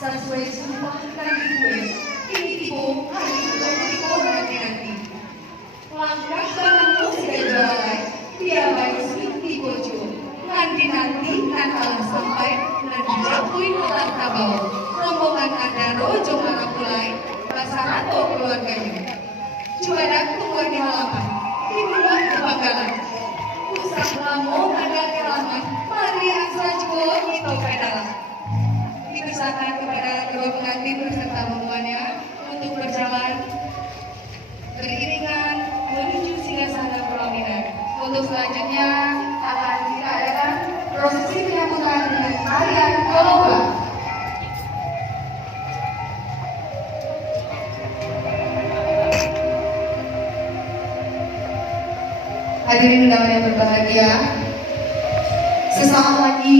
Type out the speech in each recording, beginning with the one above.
sesuai sumpah kami gue. Ini tipu, hari jadi tipu nanti. Langkah banganmu sudah jalan, dia baik seperti bojo. Nanti nakalah sampai nanti jakuin ulang tabau. Rombongan ada rojo mulai, pasangan atau keluarganya. Juara keluar di halaman, dibuat kebanggalan. Usah lamu ada keramat, mari asa juga kita pedalah. Dipisahkan kepada kedua pengantin beserta rombongannya untuk berjalan beriringan menuju singgasana pelaminan. Untuk selanjutnya akan kita adakan prosesi penyambutan dengan tarian gelombang. Hadirin undangan yang berbahagia, sesaat lagi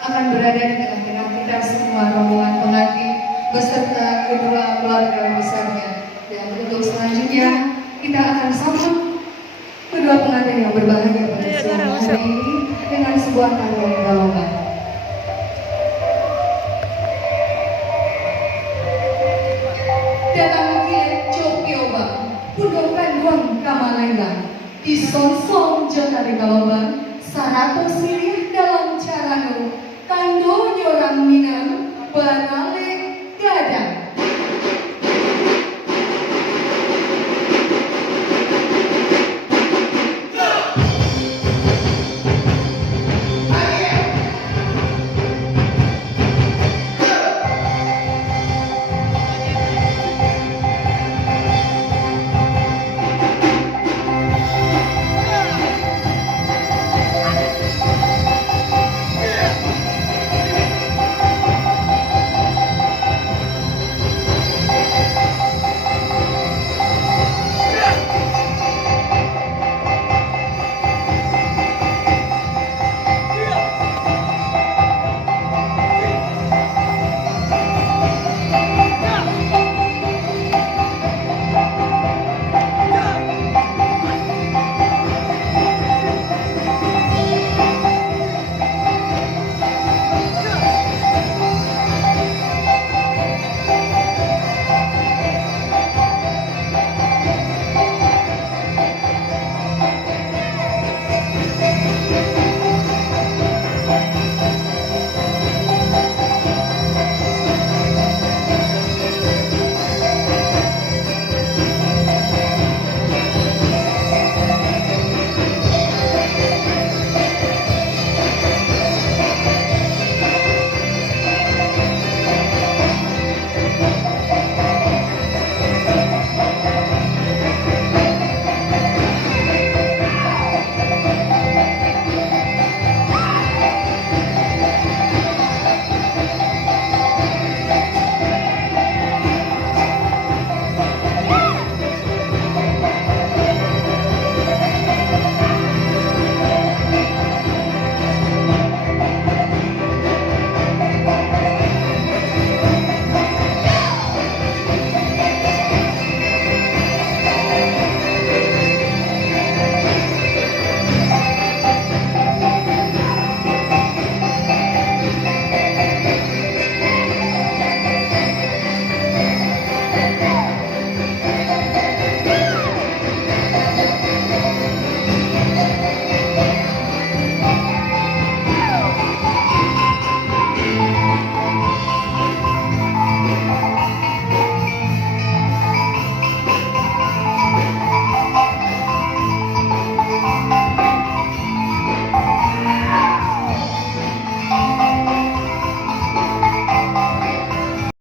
akan berada di tengah-tengah kita semua rombongan pengantin beserta kedua keluarga besarnya. Dan untuk selanjutnya kita akan sambut kedua pengantin yang berbahagia pada siang hari ini dengan sebuah tarian gelombang. Datang ke Jogyoba, pundokan duang kamalenggang. Disonsong jotari gelombang, sarato silih dalam caranu, kando nyorang minang, barale gadang.